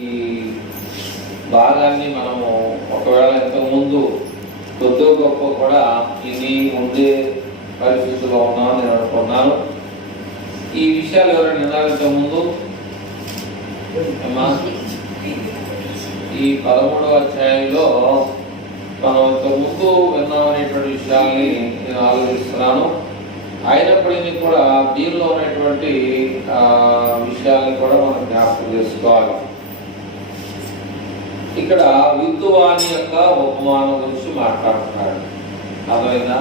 ఈ భాగాన్ని మనము ఒకవేళ ఇంతకుముందు కొద్ది గొప్ప కూడా ఇది ఉండే పరిస్థితిలో ఉన్నామని నేను అనుకున్నాను. ఈ విషయాలు ఎవరైనా విన్నారు ఇంతకుముందు? ఈ 13వ అధ్యాయంలో మనం ఇంతకుముందు విన్నామనేటువంటి విషయాల్ని నేను ఆలోచిస్తున్నాను. అయినప్పటికీ కూడా దీనిలో ఉన్నటువంటి విషయాలను కూడా మనం జ్ఞాపకం చేసుకోవాలి. ఇక్కడ విద్వాని యొక్క ఉపమానం గురించి మాట్లాడుతున్నాడు. అర్థమైందా?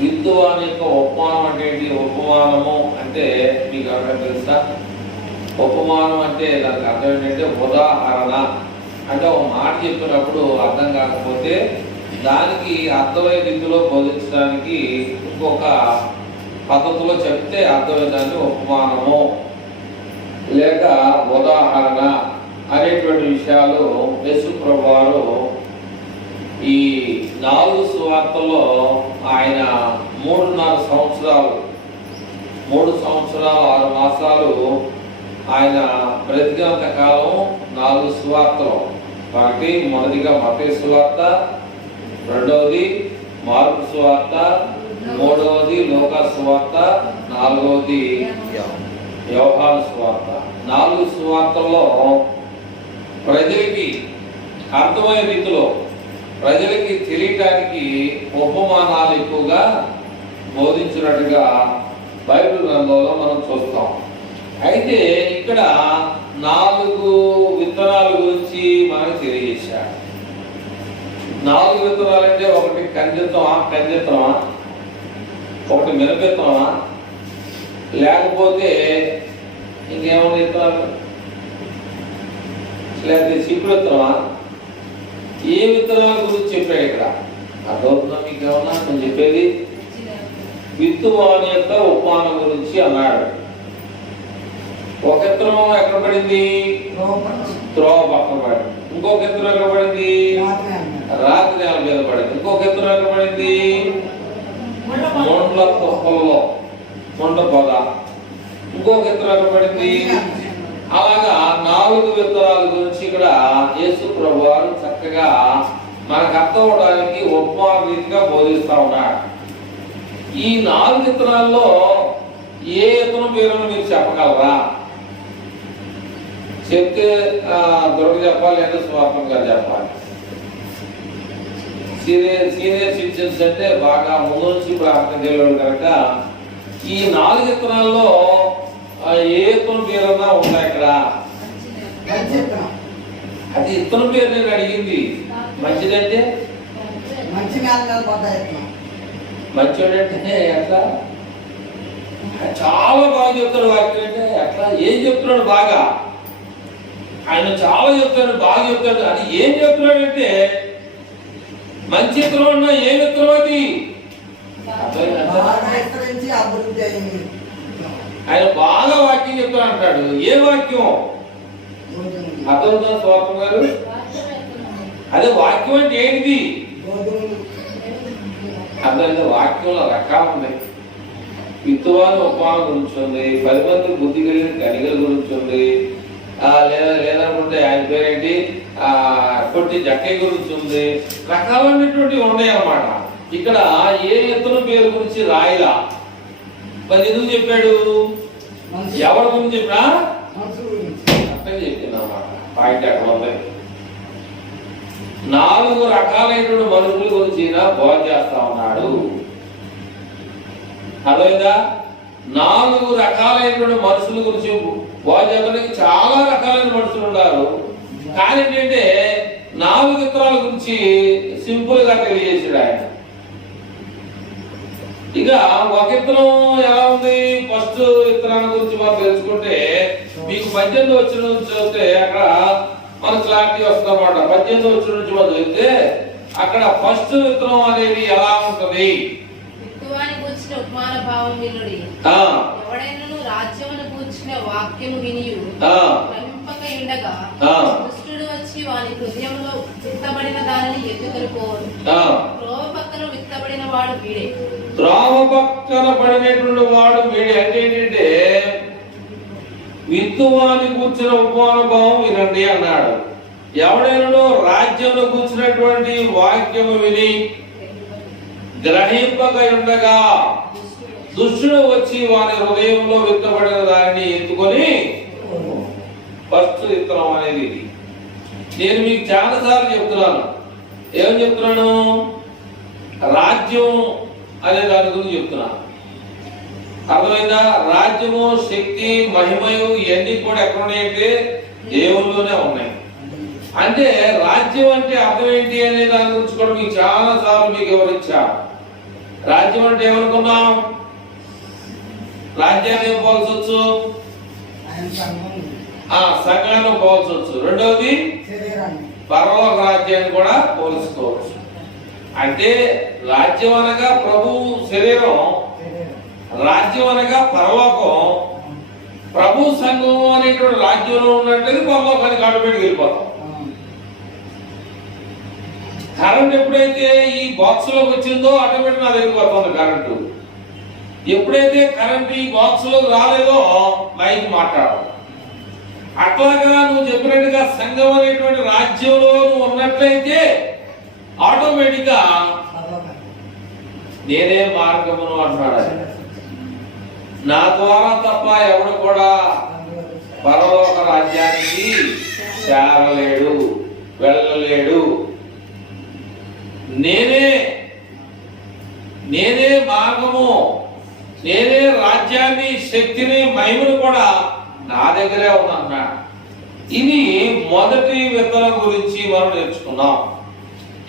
విద్వాని యొక్క ఉపమానం అంటే ఏంటి? ఉపమానము అంటే మీకు అర్థం తెలుసా? ఉపమానం అంటే దానికి అర్థం ఏంటంటే ఉదాహరణ. అంటే ఒక మాట చెప్పినప్పుడు అర్థం కాకపోతే దానికి అర్థమయ్యే రీతిలో బోధించడానికి ఇంకొక పద్ధతిలో చెప్తే అర్థమయ్యేదాన్ని ఉపమానము లేక ఉదాహరణ అనేటువంటి విషయాలు యేసు ప్రభువారు ఈ 4 సువార్తల్లో ఆయన 3.5 సంవత్సరాలు 3 సంవత్సరాలు 6 మాసాలు ఆయన బ్రతికినంత కాలం 4 సువార్తలు. వాటి మొదటిగా మత్తయి సువార్త, రెండవది మార్కు సువార్త, మూడవది లూకా సువార్త, నాలుగవది యోహాను సువార్త. 4 సువార్తల్లో ప్రజలకి అర్థమయ్యే రీతిలో ప్రజలకి తెలియటానికి ఉపమానాలు ఎక్కువగా బోధించినట్టుగా బైబిల్ గ్రంథంలో మనం చూస్తాం. అయితే ఇక్కడ 4 విత్తనాల గురించి మనకు తెలియజేశాడు. 4 విత్తనాలు అంటే ఒకటి కందిత్తమా, ఒకటి మినపిత్తమా, లేకపోతే ఇంకేమైనా విత్తనాలు, లేకపోతే చిక్కుడు విత్తనమా? ఏ విత్తనాల గురించి చెప్పాడు ఇక్కడ? అర్థమవుతుందా మీకు? ఏమన్నా నేను చెప్పేది విత్తువాని యొక్క ఉపమానం గురించి అన్నాడు. ఒక విత్తనం ఎక్కడ పడింది? త్రోవ పక్కన పడింది. ఇంకొక విత్తనం ఎక్కడ పడింది? రాతి నేల మీద పడింది. ఇంకొక విత్తనం ఎక్కడ పడింది? మొండ్ల తుప్పల్లో, మొండ పొద. ఇంకొక విత్తనం ఎక్కడ పడింది? అలాగా 4 విత్తనాల గురించి ఇక్కడ యేసు ప్రభువారు చక్కగా మనకు అర్థం అవడానికి ఉపమాన రీతిగా బోధిస్తా ఉన్నాడు. ఈ 4 విత్తనాల్లో ఏ విత్తనం పేరును మీరు చెప్పగలరా? చెప్తే దొరికి చెప్పాలి, లేదా స్వార్థం గారు చెప్పాలి. సీనియర్ సిటిజన్స్ అంటే బాగా ముందు నుంచి ఇప్పుడు అర్థం చేయలేడు కనుక ఈ 4 విత్తనాల్లో ఏ విత్తనం పేరన్నా ఉందా ఇక్కడ? అది విత్తనం పేరు నేను అడిగింది. మంచిదంటే మంచివాడంటే ఎట్లా? చాలా బాగా చెప్తాడు వాక్యం. అంటే ఎట్లా? ఏం చెప్తున్నాడు? బాగా ఆయన చాలా చెప్తాడు, బాగా చెప్తాడు. అది ఏం చెప్తున్నాడు అంటే మంచి విత్తనం అన్నా ఏ విత్తనం అది? ఆయన బాగా వాక్యం చెప్తాడు అంటాడు. ఏ వాక్యం? అర్థమవుతుందా స్వార్థం గారు? అదే వాక్యం అంటే ఏంటిది? అర్థమైంది. వాక్యంలో రకాలు ఉన్నాయి. విత్తువాని ఉపమానం గురించి ఉంది, 10 మంది బుద్ధి కలిగిన కనిగల గురించి ఉంది, లేదనుకుంటే ఆయన పేరేంటి కొట్టి జక్కయ్య గురించి ఉంది. రకాలైనటువంటివి ఉన్నాయి అన్నమాట. ఇక్కడ ఏ విత్తనం పేరు గురించి రాయిలా. మరి ఎందుకు చెప్పాడు? ఎవరి గురించి చెప్పినా అర్థం చెప్పింది అన్నమాట. పాయింట్ అక్కడ ఉంది. 4 రకాలైనటువంటి మనుషుల గురించి బోధ చేస్తా ఉన్నాడు. అర్థమైందా? 4 రకాలైనటువంటి మనుషుల గురించి బోధ చేయడానికి చాలా రకాలైన మనుషులు ఉన్నారు. కానీ ఏంటంటే 4 విత్తనాల గురించి సింపుల్ గా తెలియజేసాడు ఆయన. ఇక ఒక విత్తనం ఎలా ఉంది? ఫస్ట్ విత్తనాల గురించి మనం తెలుసుకుంటే మీకు 18 వచ్చిన నుంచి వస్తే అక్కడ మనకు క్లారిటీ వస్తుంది అన్నమాట. 18 వచ్చిన నుంచి మనం చదివితే అక్కడ ఫస్ట్ విత్తనం అనేది ఎలా ఉంటది? విత్తువాని గురించిన ఉపమాన భావం వినుడి. ఎవడైనను రాజ్యమును గురించిన వాక్యము వినియు గ్రహింపక ఉండగా దుష్టుడు వచ్చి వాని హృదయంలో విత్తబడిన దానిని ఎత్తుకొని పోవడు. త్రోవ పక్కన విత్తబడిన వాడు వీడే. త్రోవ పక్కన పడినటువంటి వాడు వీడే అంటే ఏంటంటే విత్తువాని కూర్చున్న ఉపమాన భావం వినండి అన్నాడు. ఎవడైనా రాజ్యంలో కూర్చున్నటువంటి వాక్యము విని గ్రహింపక ఉండగా దుష్టుడు వచ్చి వాని హృదయంలో విత్తబడిన దాన్ని ఎత్తుకొని ఫస్ట్ విత్తనం అనేది ఇది. నేను మీకు చాలా సార్లు చెప్తున్నాను. ఏమని చెప్తున్నాను? రాజ్యం అనే దాని గురించి చెప్తున్నాను. అర్థమైందా? రాజ్యము, శక్తి, మహిమయు ఇవన్నీ కూడా ఎక్కడ ఉన్నాయంటే దేవుల్లోనే ఉన్నాయి. అంటే రాజ్యం అంటే అర్థం ఏంటి అనే దాని గురించి కూడా మీకు చాలా సార్లు మీకు వివరించా. రాజ్యం అంటే ఏమనుకున్నాం? రాజ్యాన్ని ఏం పోల్చొచ్చు? సంఘాన్ని పోల్చొచ్చు. రెండవది పరలోక రాజ్యాన్ని కూడా పోల్చుకోవచ్చు. అంటే రాజ్యం అనగా ప్రభు శరీరం, రాజ్యం అనగా పరలోకం. ప్రభు సంఘం అనేటువంటి రాజ్యంలో ఉన్నట్లయితే పరలోకానికి ఆటోమేటిక్ వెళ్ళిపోతాం. కరెంట్ ఎప్పుడైతే ఈ బాక్స్ లోకి వచ్చిందో ఆటోమేటిక్ నా దగ్గరికి వస్తుంది కరెంటు. ఎప్పుడైతే కరెంట్ ఈ బాక్స్ లోకి రాలేదో మైక్ మాట్లాడదు. అట్లాగా నువ్వు చెప్పినట్టుగా సంఘం అనేటువంటి రాజ్యంలో నువ్వు ఉన్నట్లయితే ఆటోమేటిక్ గా నేనే మార్గమును అంటున్నాడు. నా ద్వారా తప్ప ఎవడు కూడా పరలోక రాజ్యానికి చేరలేడు, వెళ్ళలేడు. నేనే మార్గము, నేనే రాజ్యాన్ని, శక్తిని, మహిమను కూడా నా దగ్గరే ఉన్నా. ఇది మొదటి విత్తనం గురించి మనం నేర్చుకున్నాం.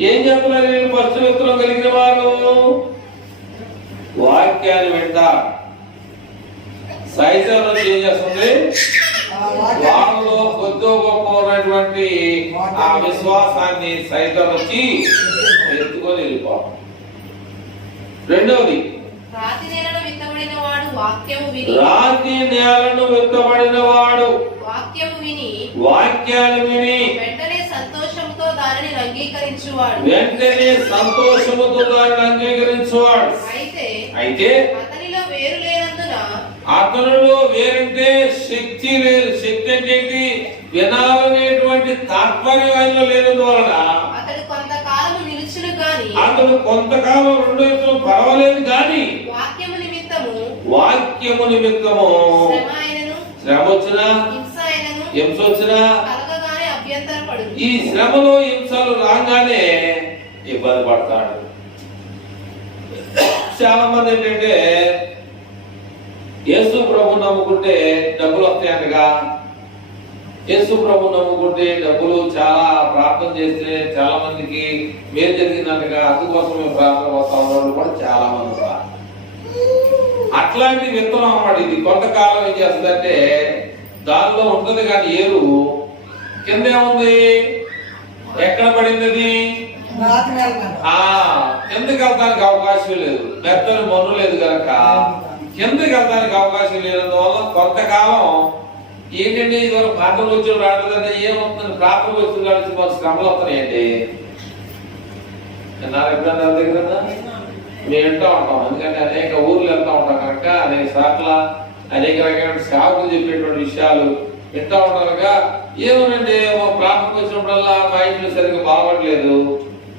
ఏం చెప్తున్నారు? ఫస్ట్ విత్తనం కలిగిన వారు వాక్యాన్ని వింటారు. సైతం ఏం చేస్తుంది? వాళ్ళలో కొద్దో గొప్ప ఉన్నటువంటి ఆ విశ్వాసాన్ని సైతం వచ్చి ఎత్తుకొని వెళ్ళిపోవాలి. రెండవది, రాతి నేలను విత్తబడిన వాడు వాక్యము వాక్యాన్ని విని వెంటనే సంతోషంతో దానిని అంగీకరించువాడు. అయితే అతనిలో వేరు లేనందున, అతనిలో వేరంటే శక్తి లేదు. శక్తి అంటే వినాలనేటువంటి తాత్పర్యం ఆయనలో లేనందువలన అతడు కొంతకాలము నిలుచును గాని, అతడు కొంతకాలం రెండు ఎత్తులు పర్వాలేదు గాని వాక్యము నిమిత్తము శ్రమ వచ్చినా, హింస వచ్చినా, ఈ శ్రమలో హింసలు రాగానే ఇబ్బంది పడతాడు. చాలా మంది ఏంటంటే యేసు ప్రభు నమ్ముకుంటే డబ్బులు వస్తాయనగా, యేసు ప్రభు నమ్ముకుంటే డబ్బులు, చాలా ప్రార్థన చేస్తే చాలా మందికి మేలు జరిగిందనగా, అందుకోసం మేము ప్రార్థన వస్తాం వాళ్ళు కూడా చాలా మంది ఉన్నారు. అట్లాంటి విత్తనం అన్నమాట ఇది. కొంతకాలం ఏం చేస్తుందంటే దానిలో ఉంటుంది కానీ ఏరు కింద ఏముంది? ఎక్కడ పడింది అది? కిందకి వెళ్తానికి అవకాశం లేదు, మెత్తని మన్ను లేదు కనుక కిందకి వెళ్తానికి అవకాశం లేనందువల్ల కొంతకాలం ఏంటంటే ఇదివరకు ప్రార్థన వచ్చి రావట్లేదంటే ఏమవుతుంది? ప్రార్థన వచ్చిన కలిసి మాకు శ్రమలు వస్తున్నాయండి. ఎప్పుడన్నా దగ్గర మేము వింటూ ఉంటాం. ఎందుకంటే అనేక ఊర్లు వెళ్తూ ఉంటాం కనుక అనేక సార్లు అనేక రకమైన సేవకులు చెప్పేటువంటి విషయాలు వింటూ ఉంటాం కనుక ఏమోనండి ప్రార్థనకు వచ్చినప్పుడల్లా మా ఇంట్లో సరిగ్గా బాగోట్లేదు,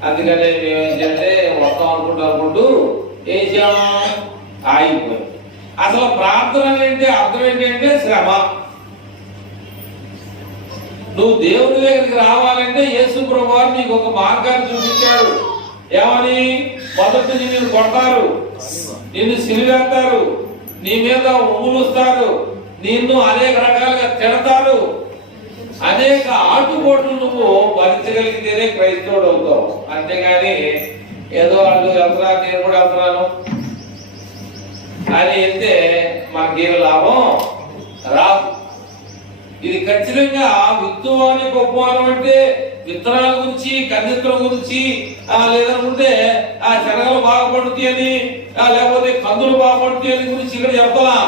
అందుకని మేము ఏం చేయాలంటే వస్తాం అనుకుంటూ ఏం చేయాలి? ఆగిపోయి. అసలు ప్రార్థన అంటే అర్థం ఏంటంటే శ్రమ. నువ్వు దేవుని దగ్గరికి రావాలంటే యేసు ప్రభువు నీకు ఒక మార్గాన్ని చూపించాడు. ఏమని? మొదటి నిన్ను కొడతారు, నిన్ను సిలివేస్తారు, నీ మీద ఉమ్ములుస్తారు, నిన్ను అనేక రకాలుగా తిడతారు, అనేక ఆటుపోట్లు నువ్వు భరించగలిగితేనే క్రైస్తవుడు అవుతావు. అంతేగాని ఏదో వాళ్ళు వెళ్తున్నారు నేను కూడా వెళ్తున్నాను అని వెళ్తే మనకేం లాభం రాదు. ఇది ఖచ్చితంగా విత్తువాని గొప్పవానం అంటే విత్తనాల గురించి, కందిత్తుల గురించి, లేదనుకుంటే ఆ శనగలు బాగుపడుతాయి అని, లేకపోతే కందులు బాగుపడుతాయి అని గురించి ఇక్కడ చెప్తున్నా.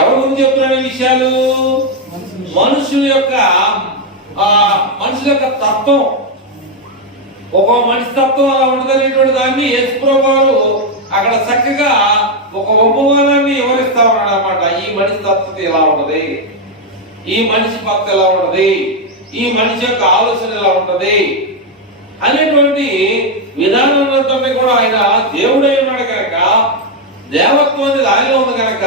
ఎవరి గురించి చెప్తున్నాను ఈ విషయాలు? మనుషుల యొక్క తత్వం, ఒక మనిషి తత్వం అలా ఉండదనేటువంటి దాన్ని యేసు ప్రభువు అక్కడ చక్కగా ఒక ఉపమానాన్ని వివరిస్తా ఉన్నాడు అన్నమాట. ఈ మనిషి తత్వత ఎలా ఉంటది, ఈ మనిషి భక్తి ఎలా ఉంటది, ఈ మనిషి యొక్క ఆలోచన ఎలా ఉంటది అనేటువంటి విధానంతో కూడా ఆయన దేవుడై ఉన్నాడు కనుక, దేవత్వం అనేది ఆయనలో ఉంది కనుక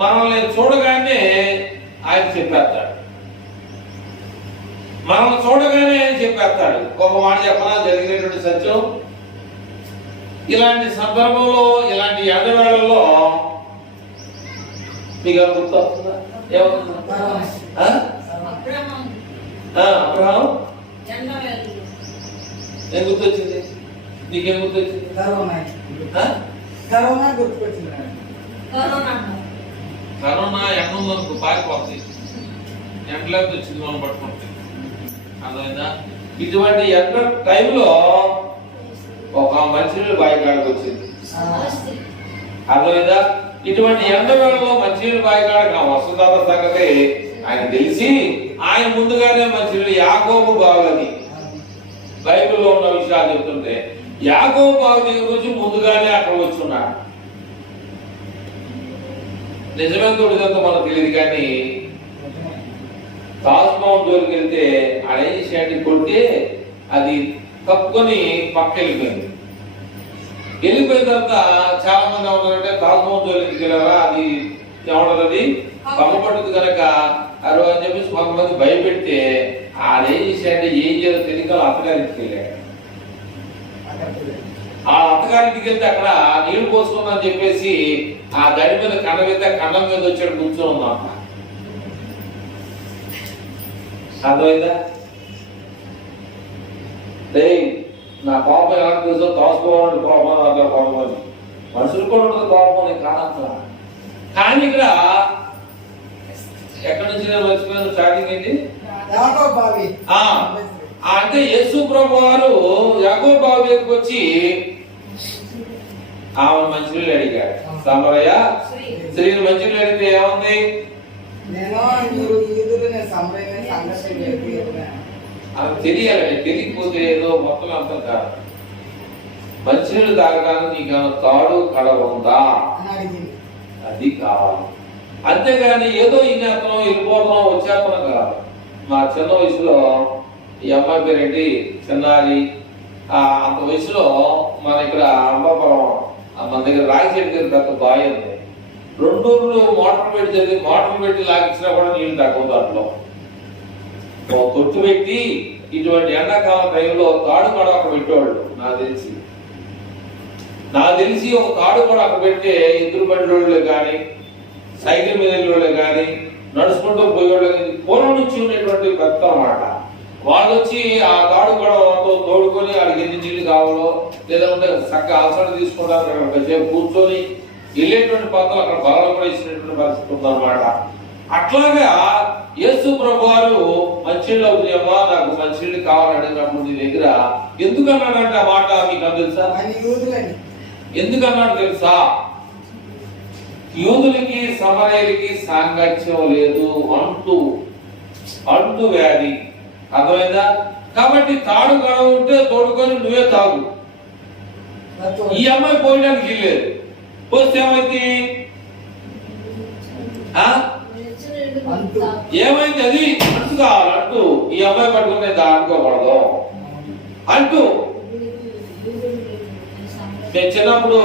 మనల్ని చూడగానే ఆయన చెప్పేస్తాడు, మనల్ని చూడగానే ఆయన చెప్పేస్తాడు. ఒక మాట చెప్పనా, జరిగినటువంటి సత్యం. ఇలాంటి సందర్భంలో, ఇలాంటి ఎండవేళల్లో మీకు గుర్తొస్తుందా? అబ్రహాం ఏం గుర్తొచ్చింది? నీకేం గుర్తొచ్చింది? కరోనా గుర్తుకొచ్చింది. కరోనా ఎండ ఉందనుకో పారిపోతుంది, ఎండలోకి వచ్చింది మనం పట్టుకుంటే. అర్థమైందా? ఇటువంటి ఎండ టైంలో ఒక మంచినీళ్ళు బాయికాడికి వచ్చింది. అర్థమైందా? ఇటువంటి ఎండ వేళలో మంచినీళ్ళు బాయికాడికి వస్తుందన్న సంగతి ఆయన తెలిసి ఆయన ముందుగానే మంచినీళ్ళు యాకోబు బావులని బైబిల్లో ఉన్న విషయాలు చెప్తుంటే యాకోబు బావు దగ్గర గురించి ముందుగానే అక్కడ వచ్చున్నాడు. నిజమైన తోడిదంతా మనకు తెలియదు కానీ తాజ్మహల్ జోలికి వెళ్తే ఆడేం చేసి కొడితే అది కప్పుకొని పక్క వెళ్ళిపోయింది. వెళ్ళిపోయిన తర్వాత చాలా మంది ఏమన్నారంటే తాజ్మహల్ జోలికి వెళ్ళారా, అది ఏమంటారు, అది కమ్మపడుతుంది కనుక అరు అని చెప్పేసి కొంతమంది భయపెడితే ఆడేం చేశాడంటే ఏం చేయాలో తెలియక అత్తగారింటికి వెళ్ళాడు. ఆ అత్తగారింటికి వెళ్తే అక్కడ నీళ్లు పోసుకుందని చెప్పేసి ఆ దడి మీద కండ మీద కండం మీద వచ్చాడు కూర్చొని ఉందన్నమాట. అర్థమైందా? నా కోపం ఎలా తెలుసో తోసుకోవాలని కోపం అట్లా కోపం అని మనుషులు కూడా ఉంటుంది కోపం, నేను కాదంటున్నా. కానీ ఇక్కడ ఎక్కడి నుంచి నేను మర్చిపోయాను, స్టార్టింగ్ ఏంటి అంటే యేసు ప్రభు వారు యాకోబు బావి దగ్గరికి వచ్చి ఆమె మంచినీళ్ళు అడిగాడు. సమరయ్య స్త్రీని మంచినీళ్ళు అడిగితే ఏముంది? అది తెలియాలి, తెలియకపోతే ఏదో మొత్తం అర్థం కాదు. మంచినీళ్ళు తాగడానికి నీకు తాడు కడవ ఉందా, అది కావాలి. అంతేగాని ఏదో ఇన్నేతనం వెళ్ళిపోతున్నాం వచ్చేతనం కాదు. మా చిన్న వయసులో ఈ అమ్మాయి పేరేంటి చిన్నారి, అంత వయసులో మన ఇక్కడ అంబాపురం మన దగ్గర రాయచెట్టు దగ్గర పెద్ద బావి ఉంది. 2 ఊర్లు మోటార్ పెట్టి జరిగి మోటార్ పెట్టి లాగించినా కూడా నీళ్లు తక్కువ. దాంట్లో తొట్టు పెట్టి ఇటువంటి ఎండాకాలం టైంలో తాడు కూడా అక్కడ పెట్టేవాళ్ళు. నాకు తెలిసి ఒక తాడు కూడా అక్కడ పెట్టే ఎదురు బండి కానీ సైకిల్ మీద వెళ్ళే కానీ నడుచుకుంటూ పోయేవాళ్ళు కానీ పూర్వం నుంచి ఉన్నటువంటి పెద్ద అన్నమాట. వాళ్ళు వచ్చి ఆ తాడు కూడా తోడుకొని వాడికి ఎన్ని నీళ్ళు కావాలో లేదంటే చక్కగా ఆసనం తీసుకుంటారు, అక్కడ సేపు కూర్చొని వెళ్ళేటువంటి పద్ధతులు అక్కడ బలం కూడా ఇచ్చినటువంటి పరిస్థితి ఉందన్నమాట. అట్లాగా యేసు ప్రభు వారు మంచినీళ్ళు అవుతాయమ్మా, నాకు మంచినీళ్ళు కావాలని అడిగినప్పుడు నీ దగ్గర ఎందుకన్నాడంటే ఆ మాట మీకు తెలుసా? ఎందుకన్నాడు తెలుసా? యూదులకి సమరయులకి సాంగత్యం లేదు, అంటూ వ్యాధి. అర్థమైందా? కాబట్టి తాడు గడవ ఉంటే తోడుకొని నువ్వే తాగు. ఈ అమ్మాయి పోయడానికి వెళ్ళలేదు. పోస్తే ఏమైంది? ఏమైంది? అది అంటు కావాలి. అంటూ ఈ అమ్మాయి పట్టుకునే దాటుకోకూడదు. అంటూ నేను చిన్నప్పుడు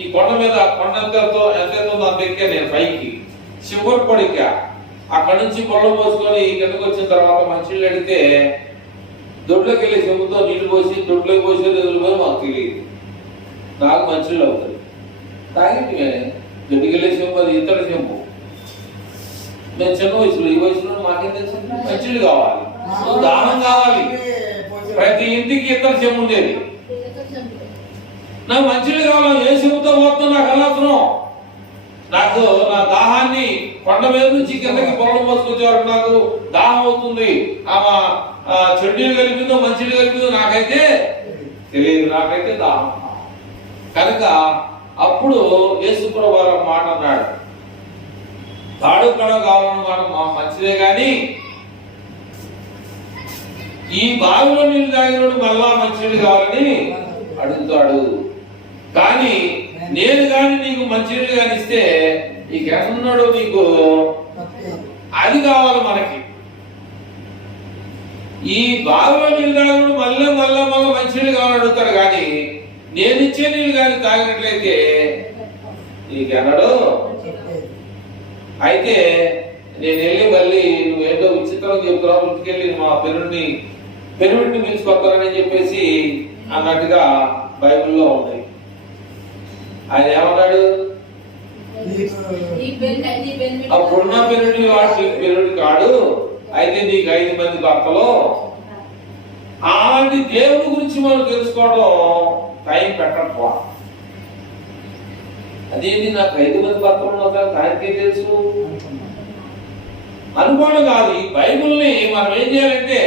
ఈ కొండ మీద కొండ ఎంతైతుందో అంత ఎక్కా నేను పైకి చివరి పడిక. అక్కడి నుంచి పొలం పోసుకొని కిందకు వచ్చిన తర్వాత మంచినీళ్ళు అడిగితే దొడ్లోకి వెళ్ళి చెంబుతో నీళ్లు పోసి దొడ్లోకి పోసేది ఎదురుపోయి మాకు తెలియదు. నాకు మంచినీళ్ళు అవుతుంది. తాగింటి దొడ్డుకి వెళ్ళే చెంబు అది ఇతర చెంబు. నేను చిన్న వయసులో ఈ వయసులో మాకేం తెలుసు? మంచినీళ్ళు కావాలి, దానం కావాలి. ప్రతి ఇంటికి ఇతర చెంబు ఉండేది. నాకు మంచినీళ్ళు కావాలి, ఏ చెంబుతో పోతుందో నాకు అనవసరం. నాకు నా దాహాన్ని కొండ మీద నుంచి కిందకి పొలం మోసుకొచ్చే వరకు నాకు దాహం అవుతుంది. ఆమె చెడ్డీలు కలిపిందో మంచినీళ్ళు కలిపిందో నాకైతే తెలియదు, నాకైతే దాహం. కనుక అప్పుడు యేసుప్రభు వారు మాట అన్నాడు, తాడు కడ కావాలన్నమాట మా మంచిదే కానీ ఈ బావిలో నీళ్ళు తాగినోడు మళ్ళా మంచినీళ్ళు కావాలని అడుగుతాడు. కానీ నేను కానీ నీకు మంచినీళ్ళు కానీ ఇస్తే నీకెన్నడూ నీకు అది కావాలి. మనకి ఈ బావిలో నీళ్ళు తాగుడు మళ్ళీ మంచినీళ్ళు కావాలని అడుగుతాడు, కానీ నేను ఇచ్చే నీళ్ళు కానీ తాగినట్లయితే నీకెన్నడూ. అయితే నేను వెళ్ళి మళ్ళీ నువ్వేంటో విచిత్రం చెప్తున్నావు, ఇంటికెళ్ళి మా పెరుడిని పిలుచుకొస్తానని చెప్పేసి అన్నట్టుగా బైబిల్లో ఉంది. ఆయన ఏమన్నాడు, అప్పుడున్న పెరుడి వాడు పెరుడి కాడు, అయితే నీకు 5 మంది భర్తలు. అలాంటి దేవుడి గురించి మనం తెలుసుకోవడం టైం పెట్టకపో. అదేంటి నాకు 5 మంది భర్తలు ఉన్నారు ఆయనకే తెలుసు అనుకోవడం కాదు. ఈ బైబిల్ని మనం ఏం చేయాలంటే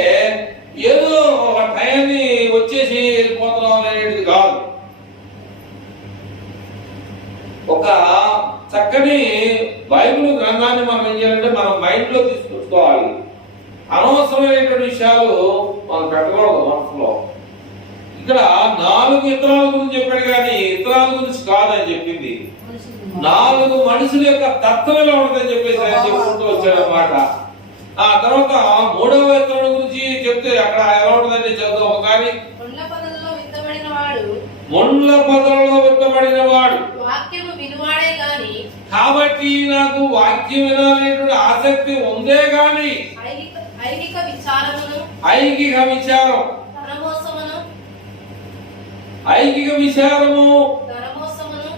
ఏదో ఒక టైంని వచ్చేసి వెళ్ళిపోతున్నాం అనేది కాదు. ఒక చక్కని బైబిల్ గ్రంథాన్ని మనం ఏం చేయాలంటే మనం మైండ్ లో తీసుకొచ్చుకోవాలి. అనవసరమైనటువంటి విషయాలు మనం పెట్టకూడదు మనసులో. ఇక్కడ 4 ఇతరాల గురించి చెప్పాడు, కానీ ఇతరాల గురించి కాదని చెప్పింది. 4 మనుషుల యొక్క తత్వం ఎలా ఉంటుందని చెప్పేసి ఆయన చెప్పుకుంటూ వచ్చాడు అన్నమాట. ఆ తర్వాత 3వ ఇతరుల గురించి చెప్తే అక్కడ ఎలా ఉంటుందని చదువు. కానీ ముండ్ల పొదలలో విత్తబడిన వాడు వాక్యము వినువాడే గాని, కాబట్టి నాకు వాక్యం వినాలనేటువంటి ఆసక్తి ఉందే గాని ఐగిక విచారమును ఐగిక విచారము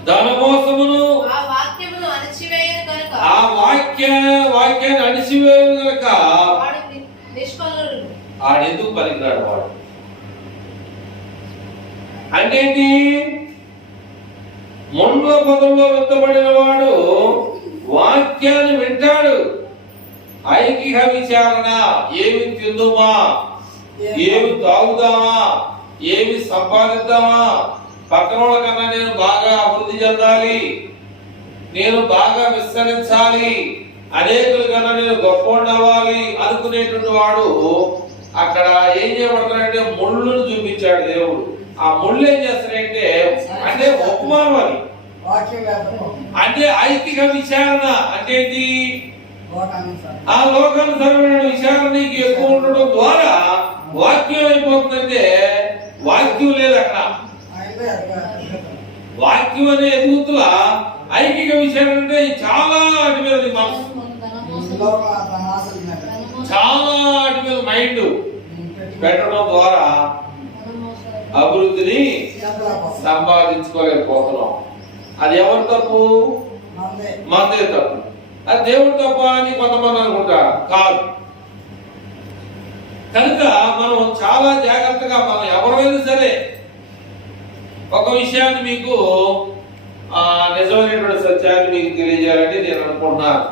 ధనమోసమును ఆ వాక్యమును అణచివేయను కనుక ఆ వాక్యాన్ని అణచివేయను కనుక వాడు నిష్ఫలుడు. ఆడెందుకు పలికినాడు వాడు అంటే ఏంటి? ముండ్ల పొదల్లో విత్తబడిన వాడు వాక్యాన్ని వింటాడు. ఐకిక విచారణ, ఏమి తిందుమా, ఏమి తాగుదామా, ఏమి సంపాదిద్దామా, పక్కన వాళ్ళ కన్నా నేను బాగా అభివృద్ధి చెందాలి, నేను బాగా విస్తరించాలి, అనేకుల కన్నా నేను గొప్ప అవ్వాలి అనుకునేటువంటి వాడు అక్కడ ఏం చేయబడతాడంటే ముళ్ళును చూపించాడు దేవుడు. ఆ ముళ్ళు ఏం చేస్తాడంటే అంటే ఉపమానం, అది అంటే ఐకిక విచారణ అంటే ఏంటి? ఆ లోకానుసరమైన విచారణ నీకు ఎక్కువ ఉండడం ద్వారా వాక్యం అయిపోతుందంటే వాక్యం లేదు అక్కడ. వాక్యం అనే ఎదుగుతుల ఐకిక విచారణ అంటే చాలా వాటి మీద మనసు, చాలా వాటి మీద మైండ్ పెట్టడం ద్వారా అభివృద్ధిని సంపాదించుకోలేకపోతున్నాం. అది ఎవరి తప్పు? మనదే తప్పు. అది దేవుడి తప్ప అని కొంతమంది అనుకుంటారు, కాదు. కనుక మనం చాలా జాగ్రత్తగా, మనం ఎవరైనా సరే ఒక విషయాన్ని మీకు నిజమైనటువంటి సత్యాన్ని మీకు తెలియజేయాలని నేను అనుకుంటున్నాను.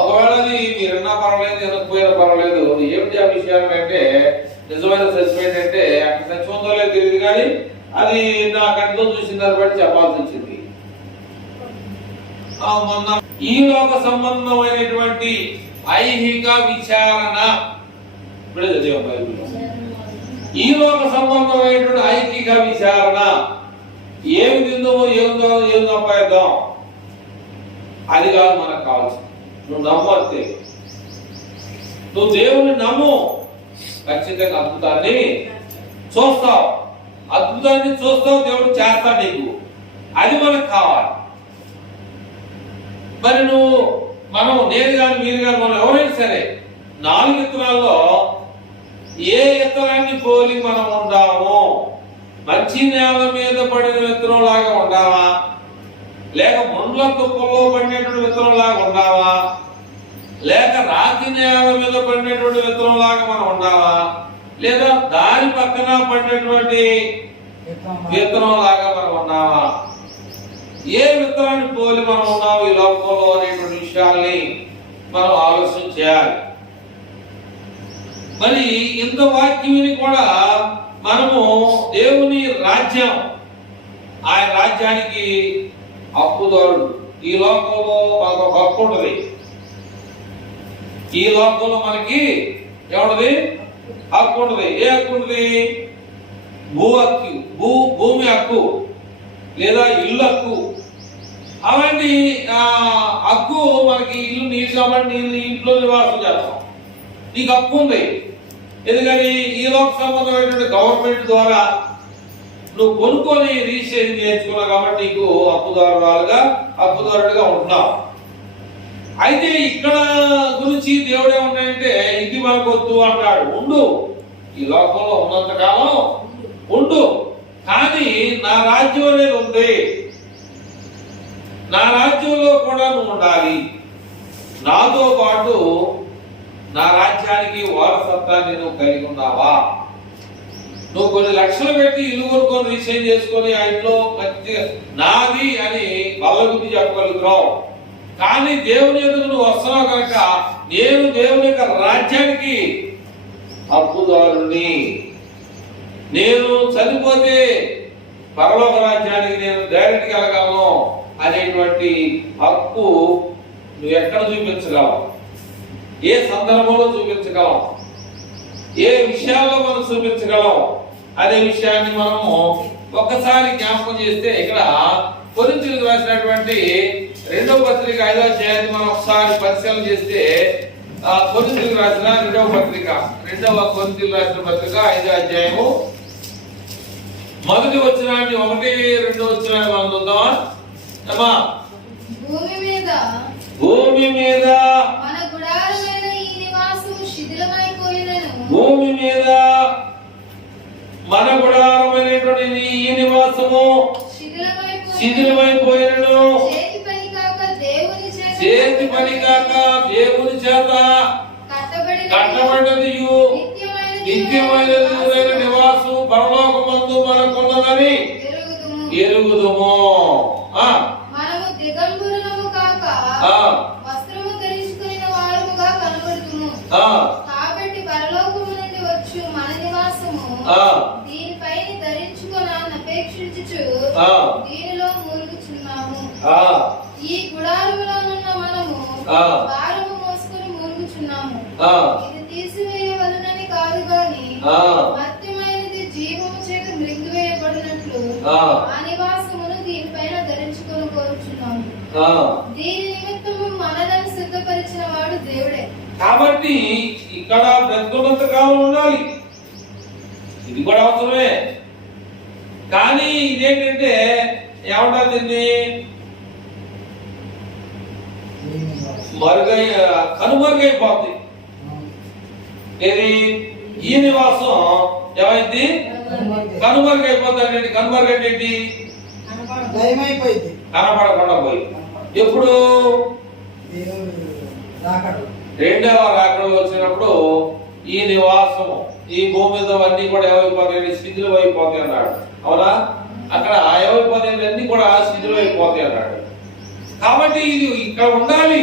ఒకవేళ అది మీరన్నా పర్వాలేదు, వినకపోయినా పర్వాలేదు. ఏమిటి ఆ విషయాలు అంటే, నిజమైన సత్యం ఏంటంటే అక్కడ సత్యం ఉందో లేదో తెలియదు, కానీ అది నా కంటితో చూసిన దాన్ని బట్టి చెప్పాల్సి వచ్చింది. మొన్న ఈ లోక సంబంధమైనటువంటి ఐహిక విచారణ, ఇప్పుడే చదివాం బైబిల్లో. ఈ లోక సంబంధమైనటువంటి ఐహిక విచారణ, ఏమి తిందామో, ఏం సంపాదిద్దాం, అది కాదు మనకు కావాల్సింది. నువ్వు నమ్ము అంతే. నువ్వు దేవుని నమ్ము, ఖచ్చితంగా అద్భుతాన్ని చూస్తావు. అద్భుతాన్ని చూస్తావు, దేవుడు చేస్తాడు నీకు. అది మనకు కావాలి. మరి నేను కానీ మీరు కానీ మనం ఎవరైనా సరే 4 విత్తనాల్లో ఏ విత్తనాన్ని పోలి మనం ఉండాము? మంచి నేల మీద పడిన విత్తనం లాగా ఉండావా, లేక ముండ్ల తుప్పలో పడినటువంటి విత్తనం లాగా ఉండావా, లేక రాతి నేల మీద పడినటువంటి విత్తనం లాగా మనం ఉండావా, లేదా దాని పక్కన పడినటువంటి విత్తనం లాగా మనం ఉన్నావా? ఏ విత్తనాన్ని పోలి మనం ఉన్నాము ఈ లోకంలో అనేటువంటి విషయాల్ని మనం ఆలోచన చేయాలి. మరి ఇంత వాక్యాన్ని కూడా మనము దేవుని రాజ్యం, ఆయన రాజ్యానికి హక్కుదారుడు. ఈ లోకంలో మనకు ఒక హక్కు ఉంటుంది. ఈ లోకంలో మనకి ఏముంటది? హక్కు ఉంటుంది. ఏ హక్కు ఉంటుంది? భూ హక్కు, భూమి హక్కు, లేదా ఇల్లు హక్కు. అలాంటి హక్కు మనకి ఇల్లు నీరు కాబట్టి నేను ఇంట్లో నివాసం చేస్తాం, నీకు హక్కు ఉంది. ఎందుకని ఈ లోక సంబంధమైనటువంటి గవర్నమెంట్ ద్వారా నువ్వు కొనుక్కొని రిజిస్ట్రేషన్ చేయించుకున్నావు కాబట్టి నీకు హక్కుదారుడుగా ఉంటున్నావు. అయితే ఇక్కడ గురించి దేవుడు ఏమంటాడంటే ఇది మనకొద్దు అంటాడు. ఉండు, ఈ లోకంలో ఉన్నంత కాలం ఉండు, కానీ నా రాజ్యం అనేది ఉంది, నా రాజ్యంలో కూడా నువ్వు ఉండాలి. నాతో పాటు నా రాజ్యానికి వారసత్వాన్ని నువ్వు కలిగి ఉన్నావా? నువ్వు కొన్ని లక్షలు పెట్టి ఇల్లు కొనుక్కొని రిజిస్ట్రేషన్ చేసుకొని ఆ ఇంట్లో నాది అని బల్లగుద్ది చెప్పగలుగుతున్నావు. కానీ దేవుని ఎదుగు నువ్వు వస్తున్నావు కనుక నేను దేవుని యొక్క రాజ్యానికి హక్కుదారుని, నేను చనిపోతే పరలోక రాజ్యానికి నేను డైరెక్ట్ వెళ్ళగలను అనేటువంటి హక్కు నువ్వు ఎక్కడ చూపించగలవు? ఏ సందర్భంలో చూపించగలం? ఏ విషయాల్లో మనం చూపించగలం అనే విషయాన్ని మనము ఒక్కసారి జ్ఞాపకం చేస్తే, ఇక్కడ కొరింథీయులకు రాసినటువంటి 2వ పత్రిక 5వ అధ్యాయాన్ని మనం ఒకసారి పరిశీలన చేస్తే, కొరింథీయులకు రాసిన 2వ పత్రిక 2వ కొరింథీయులకు రాసిన పత్రిక 5వ అధ్యాయము 1వ వచనాన్ని 1, 2వ వచనాన్ని మనం చూద్దామా? అమ్మా, భూమి మీద మన గుడారమైన ఈ నివాసము శిథిలమైపోయినను, భూమి మీద మన గుడారమైనటువంటి ఈ నివాసము శిథిలమైపోయినను, చేతి పని కాక దేవుని చేత కట్టబడినది నిత్యమైనది నివాసం పరలోకమందు మనకున్నదని ఎరుగుదుము. మనము దిగంబరులము కాక వస్త్రము ధరించుకున్న వారముగా కనబడుతుము. కాబట్టి పరలోకము నుండి వచ్చు మన నివాసము దీనిపై ధరించుకొనాలని అపేక్షించుచు దీనిలో మూలుగుచున్నాము. ఈ గుడారములోనున్న మనము భారము మోసుకొని మూలుగుచున్నాము. ఇది తీసివేయవలనని కాదు గాని మర్త్యమైనది జీవము చేత మృంగివేయబడినట్లు ఆ నివాసమును దీనిపైన ధరించుకొని కోరుచున్నాము. దీని నిమిత్తము మనలను సిద్ధపరిచిన వాడు దేవుడే. కాబట్టి ఇక్కడ బ్రతుకున్నంత కాలం ఉండాలి, ఇది కూడా అవసరమే. కానీ ఇదేంటంటే ఏమంటారు దీన్ని, కనుమరుగైపోద్ది. ఏది ఈ నివాసం ఏమైంది? కనుమరుగైపోద్ది. అంటే కనుమరుగంటే ఏంటి? కనపడకుండా పోయి. ఎప్పుడు? రెండవ రాకడలో వచ్చినప్పుడు ఈ నివాసం ఈ భూమి మీద అన్ని కూడా ఏమైపోతాయి? శిథిలం అయిపోతాయి అన్నాడు. అవునా? అక్కడ ఏమైపోతాయి? అన్ని కూడా శిథిలం అయిపోతాయి అన్నాడు. కాబట్టి ఇది ఇక్కడ ఉండాలి.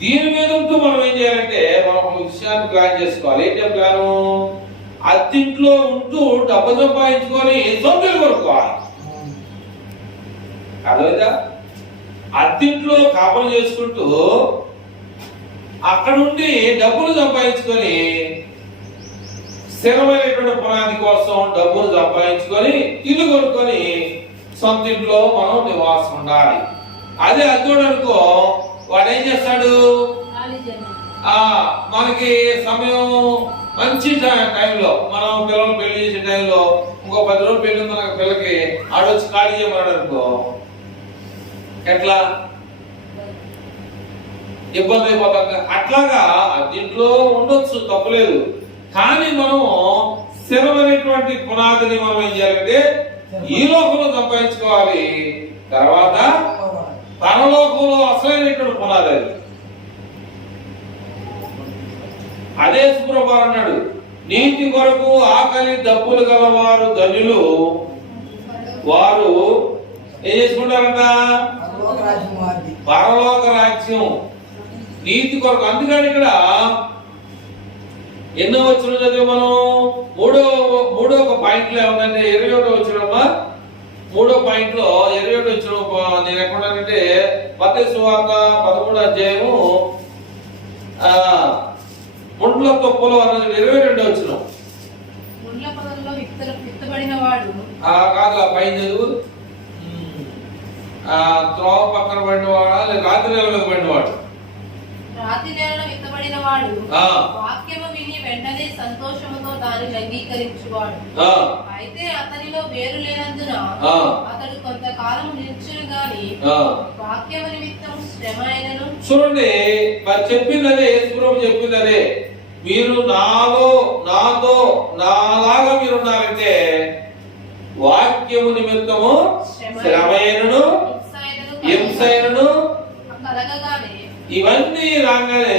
దీని మీద ఉంటూ మనం ఏం చేయాలంటే మనం ఒక విషయాన్ని ప్లాన్ చేసుకోవాలి. ఏంటంటే ప్లాను, అత్తింట్లో ఉంటూ డబ్బు సంపాదించుకొని సొంతలు కొనుక్కోవాలి. అర్థమైందా? అత్తింట్లో కాపలు చేసుకుంటూ అక్కడ ఉండి డబ్బులు సంపాదించుకొని స్థిరమైనటువంటి పునాది కోసం డబ్బులు సంపాదించుకొని ఇల్లు కొనుక్కొని సొంత ఇంట్లో మనం నివాసం ఉండాలి. అదే అద్దోడు అనుకో, వాడు ఏం చేస్తాడు? మనకి సమయం మంచి టైంలో మనం పిల్లలు పెళ్లి చేసే టైంలో ఇంకో 10 రోజులు పెళ్లి ఉంది నాకు పిల్లకి, ఆడొచ్చి ఖాళీ చేయమన్నాడు అనుకో, ఎట్లా ఇబ్బంది అయిపోతాం. అట్లాగా దీంట్లో ఉండొచ్చు, తప్పులేదు. కానీ మనం స్థిరమైనటువంటి పునాదిని మనం ఏం చేయాలంటే ఈ లోకంలో సంపాదించుకోవాలి. తర్వాత పరలోకంలో అసలైనటువంటి పునాది అది. అదే సుప్రభు అన్నాడు, నీతి కొరకు ఆకలి దప్పులు గలవారు ధనులు, వారు ఏం చేసుకుంటారంట? పరలోక రాజ్యం. నీతి కొరకు. అందుకని ఇక్కడ ఎన్నో వచ్చిన చదివి మనం మూడో ఒక పాయింట్ లో ఏముందంటే 21 వచ్చినమ్మా. 3వ పాయింట్ లో 21 వచ్చిన నేను ఎక్కడంటే మత్తయి సువార్త 13వ అధ్యాయము ముండ్ల తొప్పులో అన్నది 22 వచ్చిన ముండ్ల పొదల్లో విత్తబడిన వాడు కాదు, ఆ పైన చదువు. త్రోవ పక్కన పడినవాడా లేదా రాత్రి నేల మీద పడినవాడు? రాతి నేల విత్తబడిన వాడు వాక్యము విని వెంటనే సంతోషముతో దానిని అంగీకరించువాడు. అయితే అతనిలో వేరు లేనందున అతడు కొంతకాలం నిల్చును గాని వాక్యము నిమిత్తం శ్రమ అయినను. చూడండి, మరి చెప్పిందనే యేసుప్రభు చెప్పిందనే, మీరు నాతో నాలాగా మీరు ఉన్నారంటే వాక్యము నిమిత్తము శ్రమయను హింసైనను ఇవన్నీ రాగానే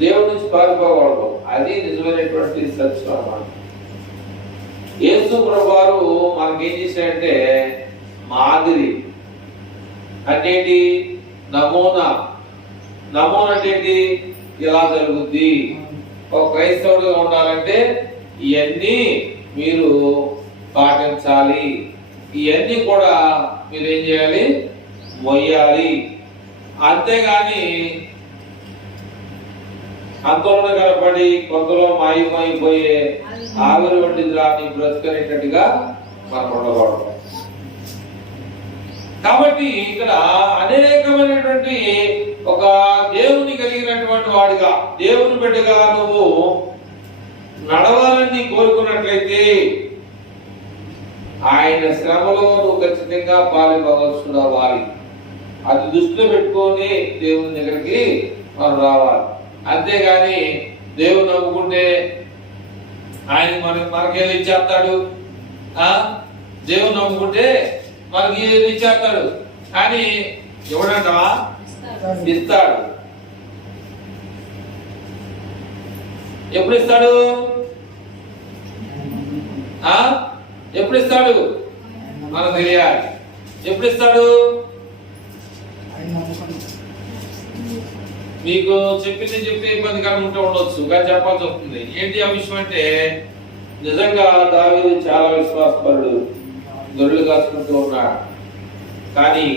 దేవుడి నుంచి పారిపోకూడదు. అది నిజమైనటువంటి సత్యం అన్నమాట. యేసు ప్రభు వారు మనకేం చేశారంటే మాదిరి అంటే ఏంటి? నమూనా అంటే ఏంటి? ఇలా జరుగుద్ది. ఒక క్రైస్తవుడిగా ఉండాలంటే ఇవన్నీ మీరు పాటించాలి, ఇవన్నీ కూడా మీరు ఏం చేయాలి? మొయ్యాలి. అంతేగాని అంతలో కనపడి కొంతలో మాయమైపోయే ఆవిరి వంటి దాన్ని బ్రతుకనేటట్టుగా మనం ఉండకూడదు. కాబట్టి ఇక్కడ అనేకమైనటువంటి ఒక దేవుని కలిగినటువంటి వాడిగా, దేవుని బిడ్డగా నువ్వు నడవాలని కోరుకున్నట్లయితే ఆయన శ్రమలో నువ్వు ఖచ్చితంగా పాల్గొనవలసి. అది దృష్టిలో పెట్టుకొని దేవుని దగ్గరికి మనం రావాలి. అంతేగాని దేవుని నమ్ముకుంటే ఆయన మనకేదో ఇచ్చేస్తాడు, దేవుని నమ్ముకుంటే మనకి ఏది ఇచ్చేస్తాడు, కానీ ఎవడంటావా? ఇస్తాడు. ఎప్పుడు ఇస్తాడు? ఎప్పుడు ఇస్తాడు మనకు తెలియాలి. ఎప్పుడు ఇస్తాడు? మీకు చెప్పి ఇబ్బందికరంగా ఉంటూ ఉండొచ్చు, కానీ చెప్పాల్సి వస్తుంది. ఏంటి ఆ విషయం అంటే, నిజంగా దావీదు చాలా విశ్వాసపరుడు, గొర్రెలు కాసుకుంటూ ఉన్నాడు. కానీ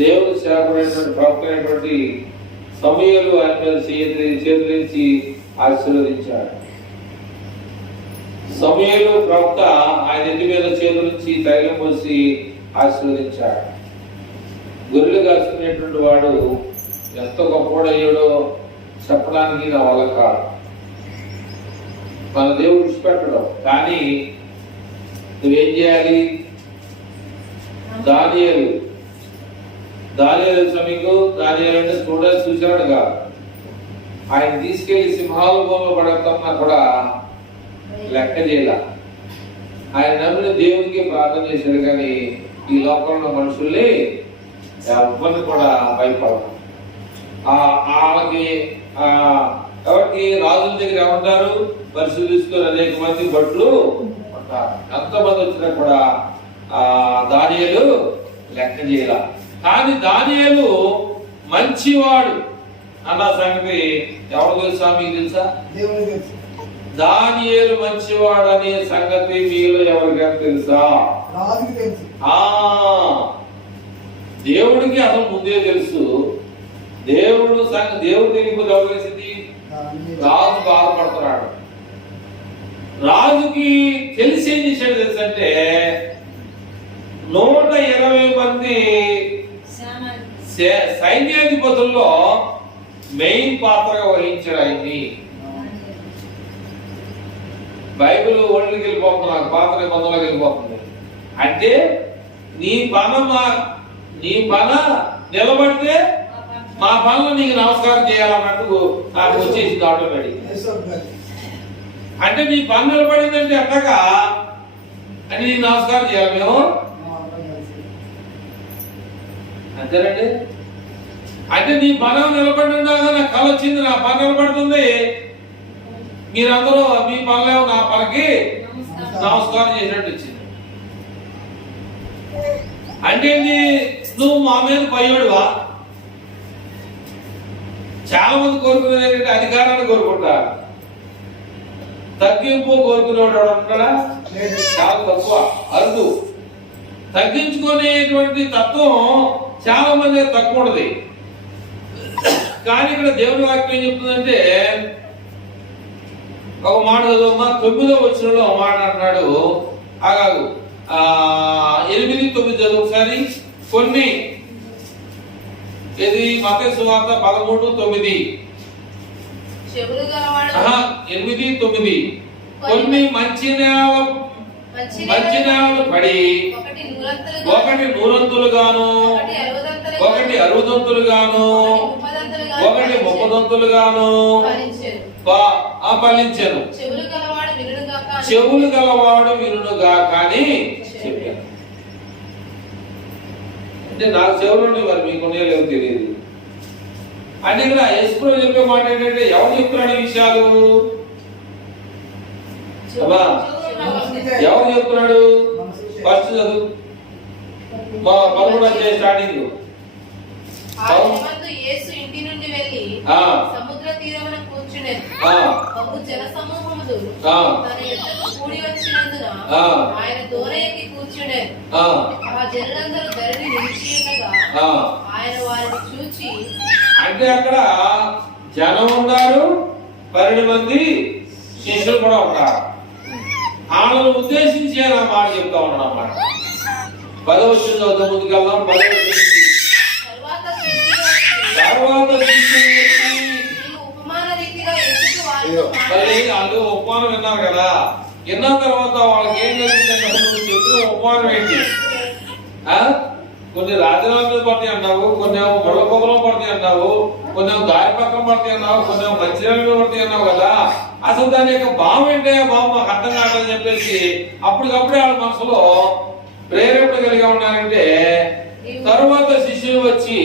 దేవుడు సేవకుడైనటువంటి ప్రవక్తైనటువంటి సమూయేలు ఆయన మీద చేతులించి ఆశీర్వదించాడు. సమూయేలు ప్రవక్త ఆయన ఇంటి మీద చేతులించి తైలం పోసి ఆశీర్వదించాడు. గొర్రెలు కాసుకునేటువంటి వాడు ఎంత గొప్పవాడయ్యాడో చెప్పడానికి నా వల్ల కాదు. మన దేవుడు విడిచిపెట్టడం. కానీ నువ్వేం చేయాలి? దానియేలు మీకు దానియేలు అంటే చూశాడు కాదు, ఆయన తీసుకెళ్లి సింహాల భూమిలో పడతామన్నా కూడా లెక్క చేయాల. ఆయన నమ్మిన దేవునికి ప్రార్థన చేశాడు, కానీ ఈ లోకంలో మనుషుల్ని ఎవరిని కూడా భయపడదు. వాళ్ళకి కాబట్టి రాజుల దగ్గర ఏమంటారు? పరిస్థితి తీసుకొని అనేక మంది భట్లు ఉంటారు. ఎంతమంది వచ్చినా కూడా దానియేలు లెక్క చేయాల. కానీ దానియేలు మంచివాడు అన్న సంగతి ఎవరు తెలుసా? మీకు తెలుసా? దానియేలు మంచివాడు అనే సంగతి మీలో ఎవరికైనా తెలుసా? దేవుడికి అసలు ముందే తెలుసు. దేవుడు తెలియకపోతే ఎవరు తెలిసింది? రాజు బాధపడుతున్నాడు. రాజుకి తెలిసి ఏం చేశాడు తెలుసంటే, 120 మంది సైన్యాధిపతుల్లో మెయిన్ పాత్రగా వహించాడు ఆయన్ని. బైబిల్ ఒళ్ళకి వెళ్ళిపోతుంది, నాకు పాత్ర నిబంధనలోకి వెళ్ళిపోతుంది. అంటే నీ పన నిలబడితే మా పనులు నీకు నమస్కారం చేయాలన్నట్టు నాకు వచ్చేసింది ఆటోమేటిక్. అంటే నీ పని నిలబడిందంటే అట్టగా అని నీకు నమస్కారం చేయాలి మేము, అంతేనండి. అంటే నీ పనం నిలబడిన నాకు కళ వచ్చింది, నా పని నిలబడుతుంది, మీరందరూ మీ పనులేమో నా పనికి నమస్కారం చేసినట్టు వచ్చింది. అంటే నువ్వు మా మీద పయ్యోడువా? చాలా మంది కోరుకునేది ఏంటంటే అధికారాన్ని కోరుకుంటారు, తగ్గింపు కోరుకునేవాడు ఉంటాడా? చాలా తక్కువ, అరుదు. తగ్గించుకునేటువంటి తత్వం చాలా మంది తక్కువ ఉన్నది. కానీ ఇక్కడ దేవుని వాక్యం ఏం చెప్తుందంటే, ఒక మాట చదువుమా, 9వ వచనంలో ఒక మాట అంటున్నాడు. ఆగాగు, 8-9 చదువు ఒకసారి. కొన్ని ఇది మత్తయి సువార్త 13:9. చెవులు గలవాడు 8-9. కొన్ని మంచి నేలలు పడి ఒకటి నూరంతులుగాను, ఒకటి 60 ఒకటి 30 ఫలించెను. చెవులు గలవాడు వినుగా కానీ చెప్పాను. అంటే నాకు చెవులు ఉండే మరి మీకునే లేవు తెలియదు. అంటే ఇక్కడ యేసు చెప్పే మాట ఏంటంటే ఎవరు చెప్తున్నాడు ఈ విషయాలు? ఎవరు చెప్తున్నాడు? ఫస్ట్ చదువు 11వ అధ్యాయం స్టార్టింగ్. యేసు ఇంటి నుండి వెళ్ళి సముద్ర తీరమున కూర్చునేది. బహు జన సమూహములు తన యొద్దకు కూడి వచ్చినందున ఆయన దోరయ్యకి కూర్చునేది. ఆ జనులందరూ ధరణి నిలిచి ఉండగా ఆయన వారిని చూచి, అంటే అక్కడ జనం ఉన్నారు, 12 మంది శిష్యులు కూడా ఉంటారు. వాళ్ళను ఉద్దేశించి ఆ మాట చెప్తా ఉన్నాడు అన్నమాట. 10వ వచనం చదువు ముందుకెళ్దాం. 10వ వచనం వాళ్ళు ఉపమానం విన్నారు కదా. విన్న తర్వాత వాళ్ళకి ఏం కలిగిందంటే నువ్వు చెప్పిన ఉపమానం ఏంటి? కొన్ని రాజధాని మీద పడతాయి అన్నావు, కొన్ని ఏమో ముళ్ళకొమ్మలో పడతాయి అన్నావు, కొన్ని ఏమో దారి పక్కన పడతాయి అన్నావు, కొన్ని ఏమో మంచినీళ్ళ మీద పడతాయి అన్నావు కదా. అసలు దాని యొక్క భావం ఏంటి? ఆ భావం మాకు అర్థం కాదని చెప్పేసి అప్పటికప్పుడే వాళ్ళ మనసులో ప్రేరేపణ కలిగి ఉన్నారంటే, తరువాత శిష్యులు వచ్చి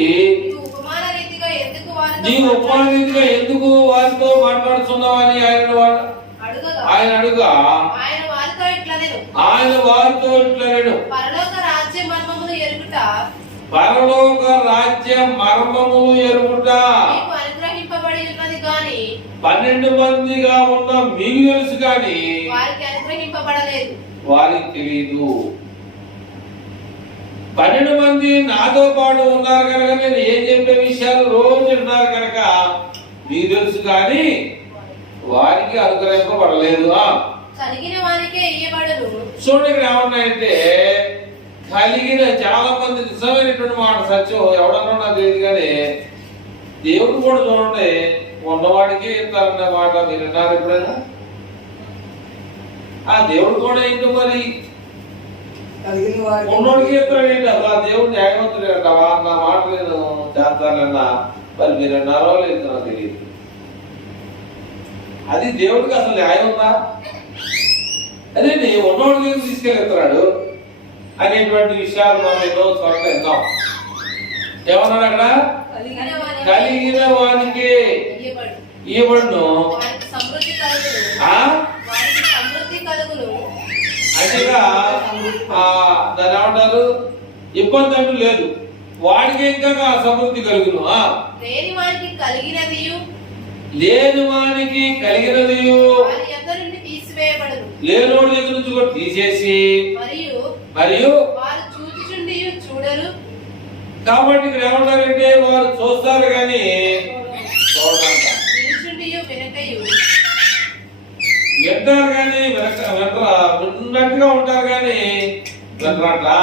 నీవు ఉపమాన రీతిగా ఎందుకు వారితో మాట్లాడుతున్నావని ఆయన అడుగా ఆయన వారితో ఇట్లా నేను పరలోక రాజ్య మర్మములు ఎరుగుట అనుగ్రహింపబడి ఉన్నది గాని 12 మందిగా ఉన్న మీకు తెలుసు గాని వారికి అనుగ్రహింపబడలేదు, వారికి తెలియదు. 12 మంది నాతో పాటు ఉన్నారు కనుక నేను ఏం చెప్పే విషయాలు రోజు ఉన్నారు కనుక మీకు తెలుసు కానీ వారికి అనుగ్రహింపబడలేదు. చూడండి ఇక్కడ ఏమన్నాయంటే కలిగిన, చాలా మంది నిజమైనటువంటి మాట సత్యం ఎవడన్నా నాకు తెలియదు కానీ దేవుడు కూడా చూడండి ఉన్నవాడికి ఇస్తారన్న మాట మీరు విన్నారు ఎప్పుడైనా? ఆ దేవుడు కూడా ఏంటో మరి ఉన్నోడికి ఎత్తాడు ఏంటి? అసలు ఆ దేవుడు న్యాయవంతుడు అంటావా? నా మాట నేను చేస్తానన్నా మరి మీరు విన్నారో లేదు నాకు తెలియదు. అది దేవుడికి అసలు న్యాయం ఉందా? అదే ఉన్నోడి దగ్గర తీసుకెళ్ళిస్తున్నాడు అనేటువంటి విషయాలు మనం ఎన్నో చోట్ల విన్నాం. ఏమన్నాడు అక్కడ? కలిగిన వానికి ఇవ్వబడును, అంటేగా దాని ఏమంటారు, ఇబ్బంది అంటూ లేదు, వాడికి ఇంకా సమృద్ధి కలుగును. లేని వానికి కలిగినది లేనోడి దగ్గర నుంచి కూడా తీసేసి మరియు కాబట్టి ఇక్కడ ఏమంటారంటే వారు చూస్తారు కానీ వింటారు కానీ విన్నట్టుగా ఉంటారు కానీ వినరట్లా.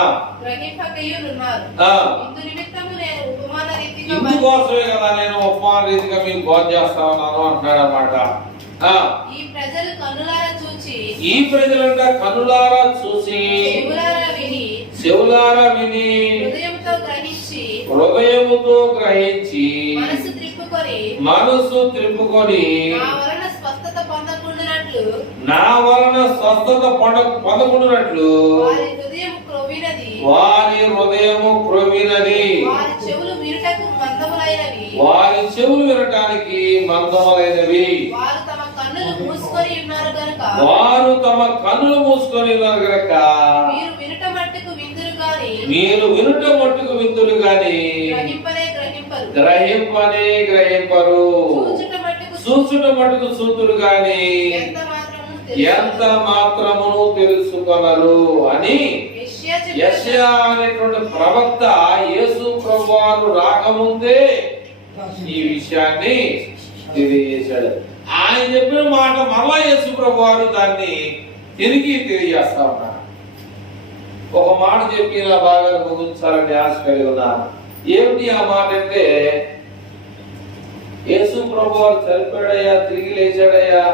ఇందుకోసమే కదా నేను ఉపమాన రీతిగా మీకు బోధ చేస్తా ఉన్నాను అంటున్నాడు అన్నమాట. ఈ ప్రజలంట కనులారా చూసి చెవులారా విని హృదయముతో గ్రహించి మనసు త్రిప్పుకొని నా వలన స్వస్థత పొందకుండానట్లు వారి హృదయము క్రొవ్వినది, వారి చెవులు వినటానికి మందములైనవి, వారు తమ కన్నులు మూసుకొని ఉన్నారు గనక మీరు వినుట మట్టుకు విందురు గాని గ్రహింపరు, చూచుట మట్టుకు చూతురు గాని ఎంత మాత్రమును తెలుసుకొనరు అని యెషయా అనేటువంటి ప్రవక్త యేసు ప్రభువారు రాకముందే ఈ విషయాన్ని తెలియజేశాడు. ఆయన చెప్పిన మాట మరలా యేసు ప్రభువారు దాన్ని తిరిగి తెలియజేస్తా ఉన్నారు. ఒక మాట చెప్పి నా బాగా ముగించాలని ఆశ కలిగి ఉన్నాను. ఏమిటి ఆ మాట అంటే, యేసు ప్రభు వారు చనిపోయాడయ్యా, తిరిగి లేచాడయ్యా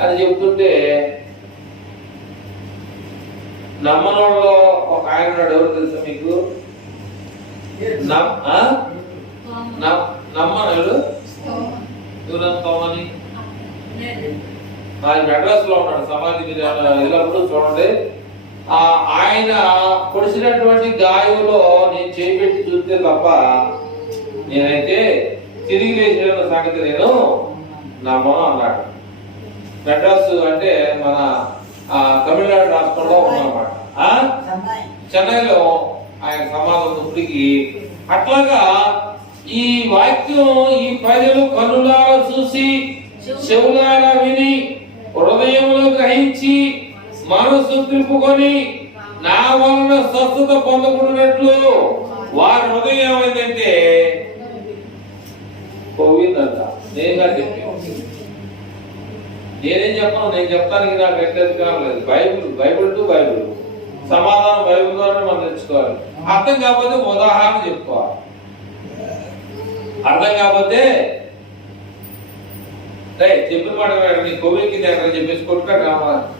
అని చెప్తుంటే నమ్మనంలో ఒక ఆయన ఉన్నాడు. ఎవరు తెలుసా మీకు? నమ్మనుడు తోమని ఆయన మెడ్రాస్ లో ఉన్నాడు. సమాధి మీద వెళ్ళినప్పుడు చూడండి, ఆయన పొడిచినటువంటి గాయంలో నేను చేపెట్టి చూస్తే తప్ప నేనైతే తిరిగి లేచిన సంగతి నేను నమ్మను అన్నాడు. మెడ్రాస్ అంటే మన తమిళనాడు రాష్ట్రంలో ఉన్నమాట, చెన్నైలో ఆయన సమాధం ఇప్పటికి. అట్లాగా ఈ వాక్యం ఈ ప్రజలు కనులారా చూసి చెవులారా విని హృదయంలో గ్రహించి మనసు తిప్పుకొని నా వలన స్వస్థత పొందకున్నట్లు వారి హృదయం ఏమైందంటే పోయిందంట. నేనేం చెప్పను, నేను చెప్తానికి నాకు అధికారం లేదు. బైబిల్ టు బైబిల్, సమాధానం బైబిల్ ద్వారా మనం తెచ్చుకోవాలి. అర్థం కాకపోతే ఉదాహరణ చెప్పుకోవాలి. అర్థం కాకపోతే చెప్పిన మాట నీ కోవిల్ కింద ఎక్కడ చెప్పేసి కొట్టుకుంటా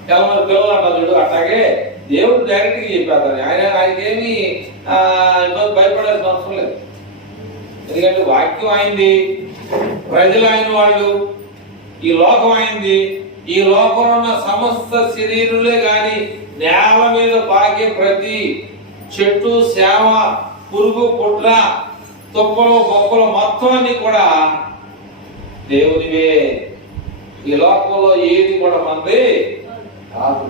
చాలా మంది పిల్లలు అంటారు చూడు, అట్లాగే దేవుడు డైరెక్ట్ గా చెప్పేస్తాను. ఆయనకేమి భయపడాల్సిన అవసరం లేదు. ఎందుకంటే వాక్యం అయింది, ప్రజలు అయిన వాళ్ళు, ఈ లోకం అయింది. ఈ లోకంలో ఉన్న సమస్త శరీరులే గాని నేల మీద పాకే ప్రతి చెట్టు, సేవ, పురుగు, పుట్ర, తుప్పలు, బొప్పలు మొత్తం అన్ని కూడా దేవునివే. ఈ లోకంలో ఏది కూడా మనది కాదు.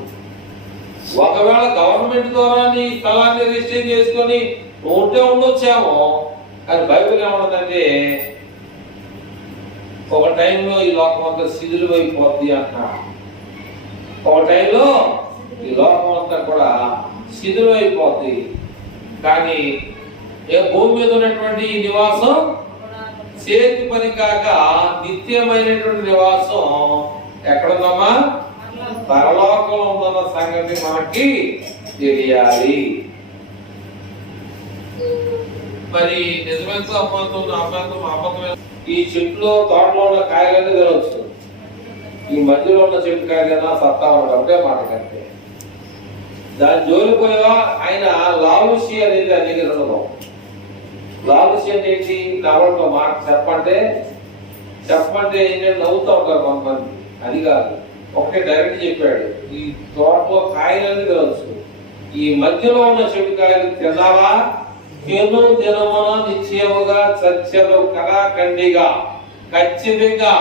ఒకవేళ గవర్నమెంట్ ద్వారా నీ స్థలాన్ని రిజిస్టర్ చేసుకొని ఉంటే ఉండొచ్చామో, కానీ బైబిల్ ఏమన్నదంటే ఒక టైంలో ఈ లోకం అంతా శిథిలమైపోద్ది అంటున్నాడు. ఒక టైంలో ఈ లోకం అంతా కూడా శిథిలమైపోద్ది. కానీ భూమి మీద ఉన్నటువంటి ఈ నివాసం చేతి పని కాక నిత్యమైనటువంటి నివాసం ఎక్కడుందమ్మా? పరలోకంలో ఉందన్న సంగతి మనకి తెలియాలి. మరి నిజమెంతో అబద్ధం ఈ చెట్టులో తోటలో ఉన్న కాయలన్నీ తినవచ్చు. ఈ మధ్యలో ఉన్న చెట్టు కాయలైనా సత్తా ఉండదు, ఒకటే మాట కంటే. దాని జోలిపోయేవా ఆయన లాలుషి అనేది దాని దగ్గర ఉండదు. లాలుషి అంటే ఏంటి? నవ్వడంలో మాట చెప్పంటే ఏంటంటే నవ్వుతూ ఉంటారు కొంతమంది. అది కాదు, ఒకటే డైరెక్ట్ చెప్పాడు. ఈ తోటలో కాయలన్నీ తినవచ్చు. ఈ మధ్యలో ఉన్న చెట్టు కాయలు తిన్నావా? దినమున నిశ్చయముగా సత్యము కళాఖండిగా ఖచ్చితంగా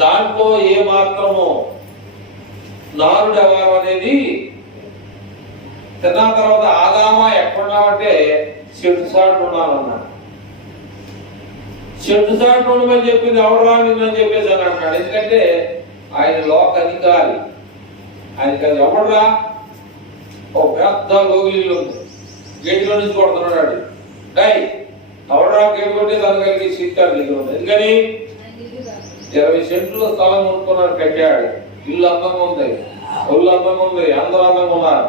దాంట్లో ఏ మాత్రము నారుడు ఎవరు అనేది తిన్న తర్వాత ఆదామా ఎక్కడున్నామంటే చెట్టు సాటు ఉన్నానన్నాడు. చెట్టు సాటు ఉండమని చెప్పింది ఎవరు నిన్నని చెప్పేసి అని అంటాడు. ఎందుకంటే ఆయన లోక అధికారి. ఆయనకి అది ఎవడరా? ఒక పెద్ద లోగిలీలు ఉంది, గేట్లో నుంచి కొడుతున్నాడు. ఎవడరా గేట్ కొట్టి తన కలిగి సీట్టాడు దగ్గర ఉంది. ఎందుకని 20 సెంట్లు స్థలం కొనుక్కున్నాడు, కట్టాడు. ఇల్లు అందంగా ఉంది, ఒళ్ళు అందంగా ఉంది, అందరూ అందంగా ఉన్నారు.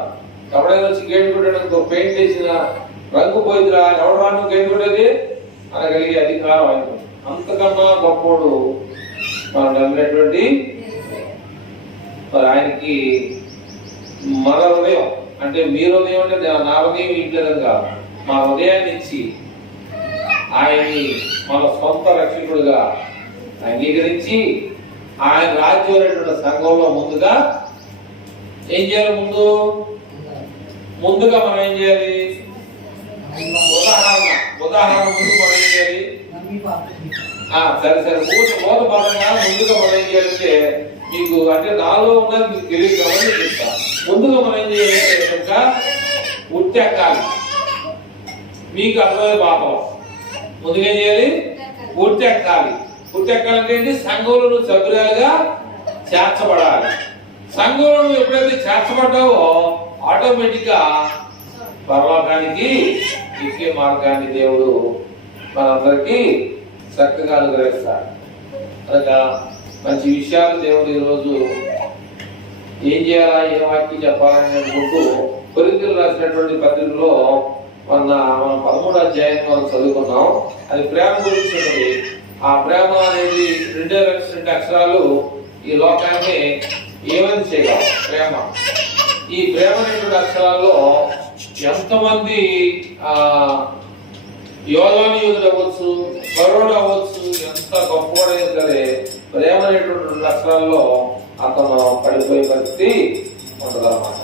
ఎవడైనా వచ్చి గేట్ కొట్టడానికి పెయింట్ వేసిన రంగు పోయిందిరా, ఎవడరా నువ్వు గేట్ కొట్టేది అనగలిగే అధికారం ఆయన. అంతకన్నా గొప్పోడు మనం నమ్మినటువంటి మరి ఆయనకి మన హృదయం అంటే మీ హృదయం అంటే నా హృదయం ఇంట్లోదని కాదు, మా హృదయాన్ని ఇచ్చి ఆయన్ని మన సొంత రక్షకుడుగా అంగీకరించి ఆయన రాజ్యం అనేటువంటి సంఘంలో ముందుగా ఏం చేయాలి? ముందుగా మనం ఏం చేయాలి? ఉదాహరణ ముందు మనం ఏం చేయాలి? సరే మూత పరంగా ముందుగా మనం ఏం చేయాలంటే మీకు అంటే నాలో ఉన్నది మీకు తెలియదు కాబట్టి చెప్తా. ముందుగా మనం ఏం చేయాలంటే కనుక ఉట్టెక్కాలి. మీకు అర్థమయ్యే పాపం ముందుగా ఏం చేయాలి? ఉట్టెక్కాలి. ఉట్టెక్కాలంటే ఏంటి? సంఘంలో సభ్యురాలుగా చేర్చబడాలి. సంఘంలో ఎప్పుడైతే చేర్చబడ్డావో ఆటోమేటిక్ గా పరలోకానికి ఎక్కే మార్గాన్ని దేవుడు మనందరికీ చక్కగా అనుగ్రహిస్తాడు. కనుక మంచి విషయాలు దేవుడు ఈరోజు ఏం చేయాలా, ఏ వాక్యం చెప్పాలని అనుకుంటూ కొరింథీయులు రాసినటువంటి పత్రికలో మనం 13వ అధ్యాయం మనం చదువుకున్నాం. అది ప్రేమ గురించి ఉన్నది. ఆ ప్రేమ అనేది రెండు అక్షరాలు ఈ లోకాన్ని ఏమని చేయగలవు? ప్రేమ. ఈ ప్రేమ అనేటువంటి అక్షరాల్లో ఎంతమంది యోధానీయులు అవ్వచ్చు, పరుడు అవ్వచ్చు, ఎంత గొప్పవాడైనా సరే ప్రేమ అనేటువంటి అక్షరాల్లో అతను పడిపోయే పరిస్థితి ఉంటుందన్నమాట.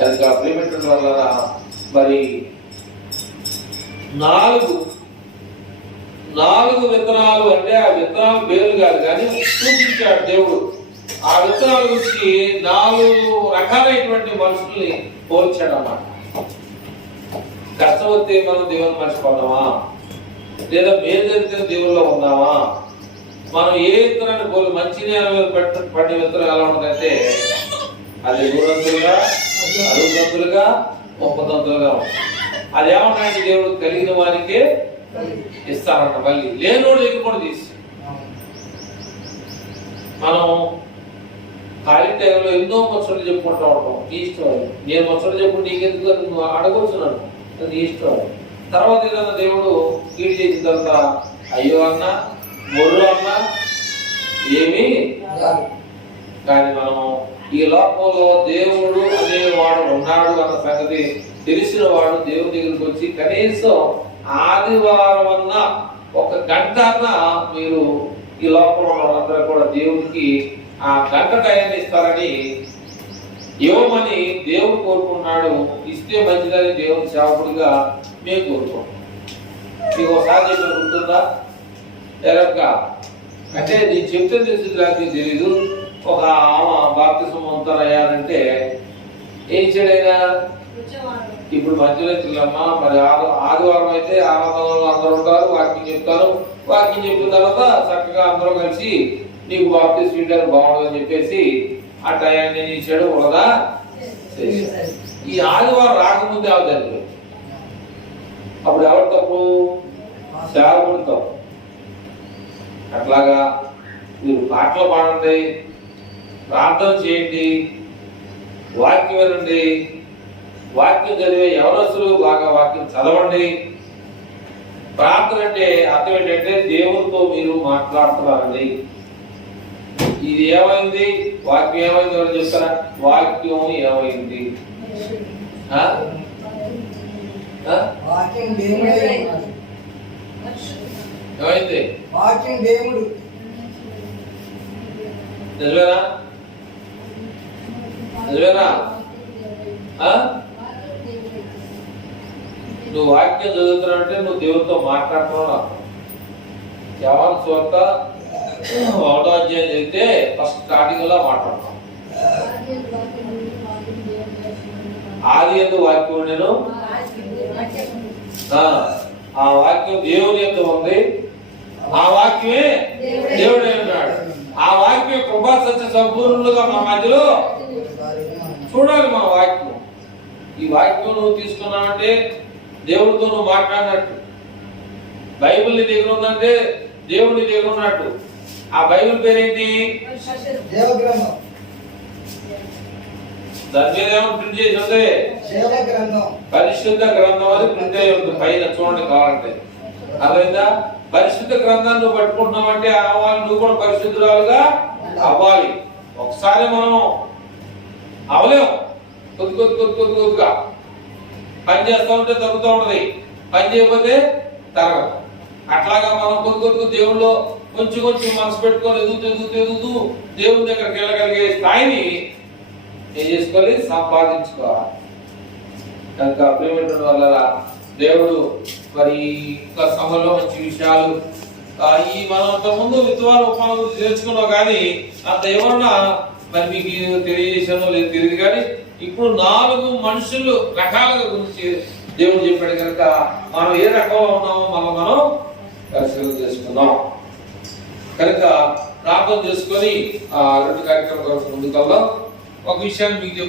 కనుక ప్రేమటువంటి వల్ల మరి నాలుగు విత్తనాలు అంటే ఆ విత్తనాలు పేర్లు కాదు కానీ సూచించాడు దేవుడు. ఆ విత్తనాల గురించి 4 రకాలైనటువంటి మనుషుల్ని పోల్చాడన్నమాట. కష్టం వస్తే మనం దేవుని మర్చిపోతామా, లేదా మేలు జరిగితే దేవుల్లో ఉన్నామా? మనం ఏ విత్తనాన్ని పోలి మంచి నేల మీద పడిన విత్తనం ఎలా ఉంటుందంటే అది 300గా, 60గా, 30గా ఉంటుంది. అది ఏమంటాడంటే దేవుడు కలిగిన వారికే ఇస్తారంట. మళ్ళీ లేనోడు దగ్గర కూడా తీసి మనం ఖాళీ టైంలో ఎన్నో ముచ్చట్లు చెప్పుకుంటూ ఉంటాం. నీ ఇష్టం. నేను ముచ్చట్లు చెప్పుకుంటే నీకెందుకు నువ్వు అడగొచ్చున్నాను, నీ ఇష్టం. తర్వాత ఏదన్నా దేవుడు కీడు చేసిన తర్వాత అయ్యో అన్నా మొర్రు అన్నా ఏమీ. కానీ మనం ఈ లోకంలో దేవుడు అనేవాడు ఉన్నాడు అన్న సంగతి తెలిసిన వాడు దేవుడి దగ్గరికి వచ్చి కనీసం ఆదివారం అన్నా 1 గంట అన్నా మీరు ఈ లోకంలో వాళ్ళందరూ కూడా దేవుడికి ఆ గంట టైం ఇస్తారని ఇవ్వమని దేవుడు కోరుకున్నాడు. ఇస్తే మంచిదని దేవుడి సేవకుడిగా మేము కోరుకుంటాం. మీకు ఒకసారి చెప్పిన గుర్తుందా? ఎరక్క అంటే నేను చెప్తే తెలిసింది నాకు తెలీదు. ఒక బాప్తిసం పొందుతారయ్యానంటే ఏం చేయడైనా ఇప్పుడు మధ్యలో తిల్లమ్మా మరి ఆదివారం అయితే ఆరాధనలో అందరూ ఉంటారు, వాక్యం చెప్తారు. వాక్యం చెప్పిన తర్వాత చక్కగా అందరూ కలిసి నీకు బాప్తిసం ఇవ్వడానికి బాగుండదని చెప్పేసి ఆ టయాన్ని ఇచ్చాడు వృధా. ఈ ఆదివారం రాకముందే అవుతుంది. అప్పుడు ఎవరు తప్పు? సేవకుడు తప్పు. అట్లాగా మీరు పాటలు పాడండి, ప్రార్థన చేయండి, వాక్యం వినండి, వాక్యం చదివే ఎవరసలు బాగా వాక్యం చదవండి. ప్రార్థన అంటే అర్థం ఏంటంటే దేవునితో మీరు మాట్లాడుతున్నారండి. ఇది ఏమైంది? వాక్యం ఏమైంది ఎవరు చెప్తారా? వాక్యం ఏమైంది? ఏమైంది? వాక్యం దేవుడు. నిజమేనా? నిజమేనా? నువ్వు వాక్యం చదువుతున్నావు అంటే నువ్వు దేవుడితో మాట్లాడుతున్నావు. యోహాను సువార్త 1వ అధ్యాయం చదివితే ఫస్ట్ స్టార్టింగ్ లో మాట్లాడుతున్నాం. ఆది యందు వాక్యం నేను, ఆ వాక్యం దేవుని యందు ఉంది, ఆ వాక్యమే దేవుడే ఉన్నాడు. ఆ వాక్యం కృపా సత్య సంపూర్ణులుగా మన మధ్యలో చూడాలి. మన వాక్యం, ఈ వాక్యం నువ్వు తీసుకున్నావంటే దేవుడితో నువ్వు మాట్లాడినట్టు. బైబిల్ నీ దగ్గర ఉందంటే దేవుడి దగ్గర ఉన్నట్టు. ఆ బైబిల్ పేరేంటి? దాని మీద ఏమో ప్రింట్ చేసి ఉంది, పరిశుద్ధ గ్రంథం అని ప్రింట్ అయ్యి ఉంటుంది పైన. చూడండి కావాలంటే. అర్థమైందా? పరిశుద్ధ గ్రంథాన్ని నువ్వు పట్టుకుంటున్నావంటే అవ్వాలి, నువ్వు కూడా పరిశుద్ధురాలుగా అవ్వాలి. ఒకసారి మనం అవలేము. కొద్దిగా పని చేస్తూ ఉంటే తగ్గుతూ ఉంటది, పని చేయకపోతే తరగదు. అట్లాగా మనం కొద్ది దేవుళ్ళు కొంచెం మనసు పెట్టుకొని ఎదుగుతూ దేవుని దగ్గరికి వెళ్ళగలిగే స్థాయిని ఏం చేసుకోవాలి? సంపాదించుకోవాలి. కనుక ప్రేమటువంటి వల్ల దేవుడు మరి ఇంకా సమయంలో మంచి విషయాలు ఈ మనం అంతకుముందు విత్తనాలు ఉపాధి నేర్చుకున్నాం. కానీ అంత ఎవరన్నా మరి మీకు తెలియజేసానో లేదు తెలియదు. కానీ ఇప్పుడు 4 మనుషులు రకాల గురించి దేవుడు చెప్పాడు. కనుక మనం ఏ రకంగా ఉన్నామో మనం పరిశీలన చేసుకుందాం. కనుక ప్రార్థన చేసుకొని 2 కార్యక్రమాల ముందుకల్లా ఒక విషయాన్ని మీకు